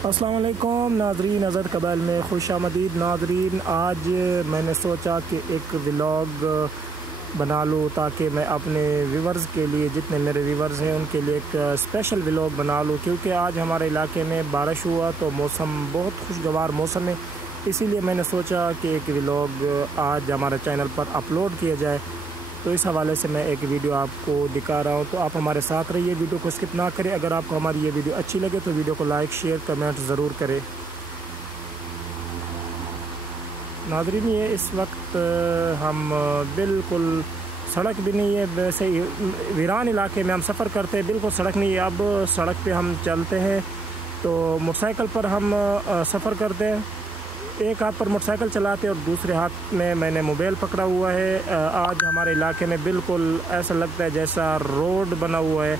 अस्सलाम वालेकुम नाज़रीन, अज़र कबल में खुश आमदीद नाज़रीन। आज मैंने सोचा कि एक व्लॉग बना लूँ ताकि मैं अपने व्यूवर्स के लिए, जितने मेरे व्यूवर्स हैं उनके लिए एक स्पेशल व्लॉग बना लूँ, क्योंकि आज हमारे इलाके में बारिश हुआ तो मौसम बहुत खुशगवार मौसम है। इसीलिए मैंने सोचा कि एक व्लॉग आज हमारे चैनल पर अपलोड किया जाए। तो इस हवाले से मैं एक वीडियो आपको दिखा रहा हूँ, तो आप हमारे साथ रहिए, वीडियो को स्किप ना करें। अगर आपको हमारी ये वीडियो अच्छी लगे तो वीडियो को लाइक शेयर कमेंट ज़रूर करें। नाज़रीन, ये इस वक्त हम बिल्कुल सड़क भी नहीं है, वैसे ही वीरान इलाके में हम सफ़र करते हैं, बिल्कुल सड़क नहीं है। अब सड़क पे हम चलते हैं तो मोटरसाइकिल पर हम सफ़र करते हैं। एक हाथ पर मोटरसाइकिल चलाते हैं और दूसरे हाथ में मैंने मोबाइल पकड़ा हुआ है। आज हमारे इलाके में बिल्कुल ऐसा लगता है जैसा रोड बना हुआ है,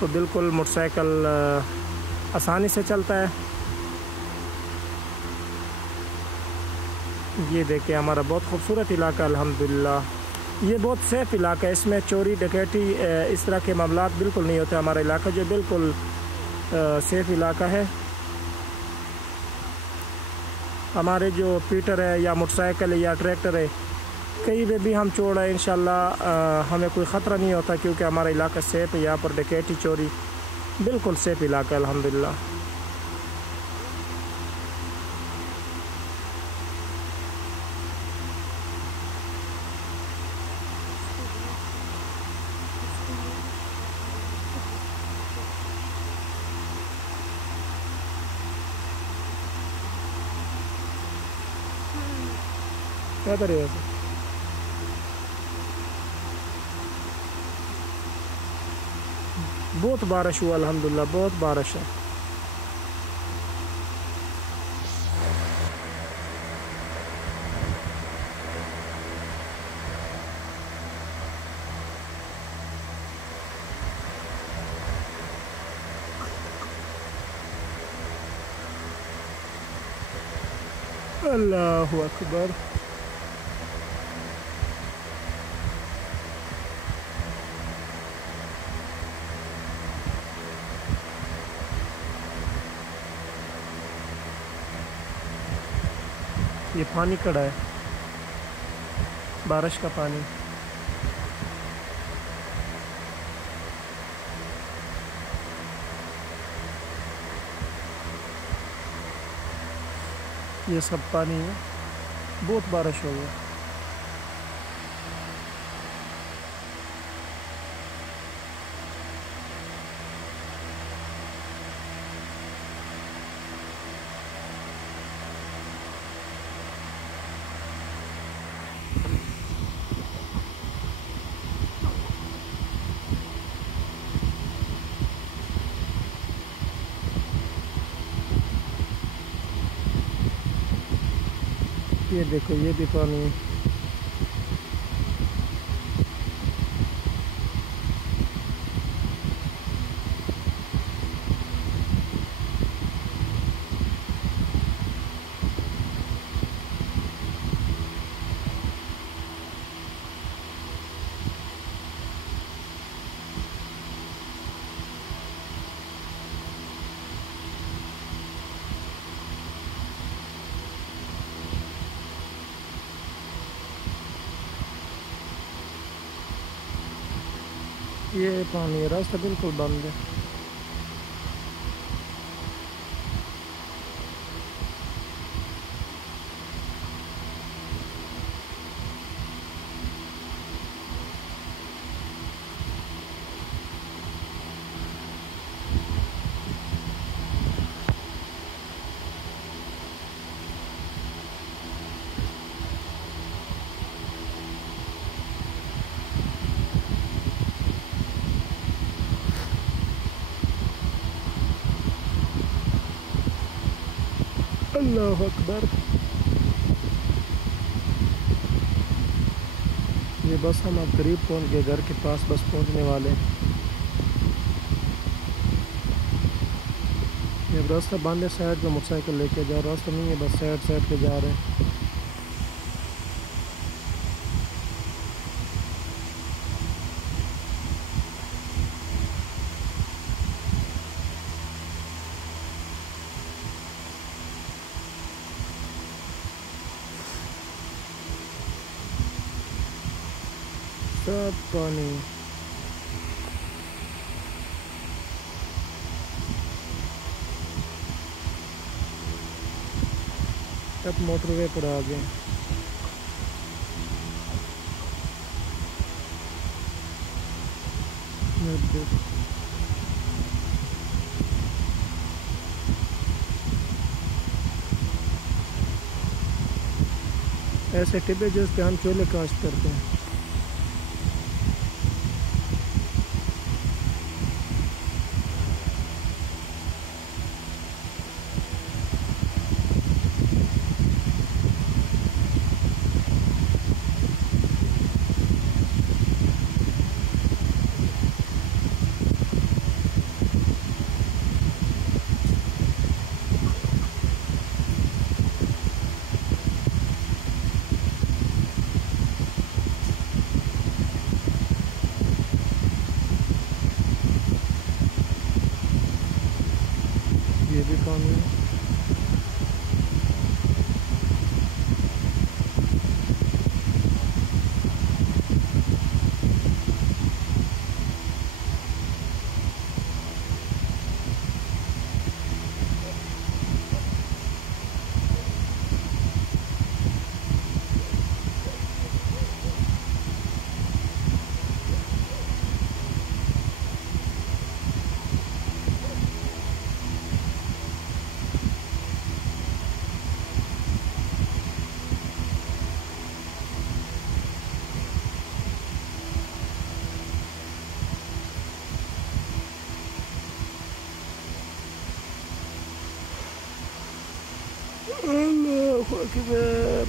तो बिल्कुल मोटरसाइकिल आसानी से चलता है। ये देखिए हमारा बहुत खूबसूरत इलाका अल्हम्दुलिल्लाह। ये बहुत सेफ़ इलाका है, इसमें चोरी डकैती इस तरह के मामलात बिल्कुल नहीं होते। हमारा इलाका जो बिल्कुल सेफ़ इलाका है। हमारे जो पीटर है या मोटरसाइकिल है या ट्रैक्टर है, कहीं पे भी हम छोड़ आए इंशाल्लाह हमें कोई ख़तरा नहीं होता, क्योंकि हमारा इलाका सेफ़ है। यहाँ पर डकैती चोरी बिल्कुल सेफ़ इलाका है अल्हम्दुलिल्लाह। क्या करें ऐसे? बहुत बारिश हुआ अल्हम्दुलिल्लाह, बहुत बारिश है। अल्लाहु अकबर। ये पानी खड़ा है, बारिश का पानी। ये सब पानी है, बहुत बारिश हो गई। ये देखो, ये भी पानी है। ये पानी है, रास्ता बिल्कुल बंद है। अल्लाहु अकबर। ये बस हम अब करीब पहुंच गए, घर के पास बस पहुंचने वाले। ये रास्ता बंद है, साइड पे मोटरसाइकिल लेके जाओ, रास्ता नहीं है, बस साइड साइड पे जा रहे हैं। सब पानी। अब मोटरवे पर आ गए। ऐसे टिब्बे जिस पे हम केले काश्त करते हैं। ये भी पानी है। अल्लाहु अकबर।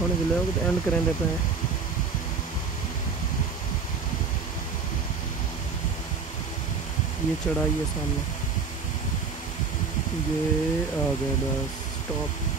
होने के लोग एंड करें देते हैं। ये चढ़ाई है सामने, ये आ गए बस स्टॉप।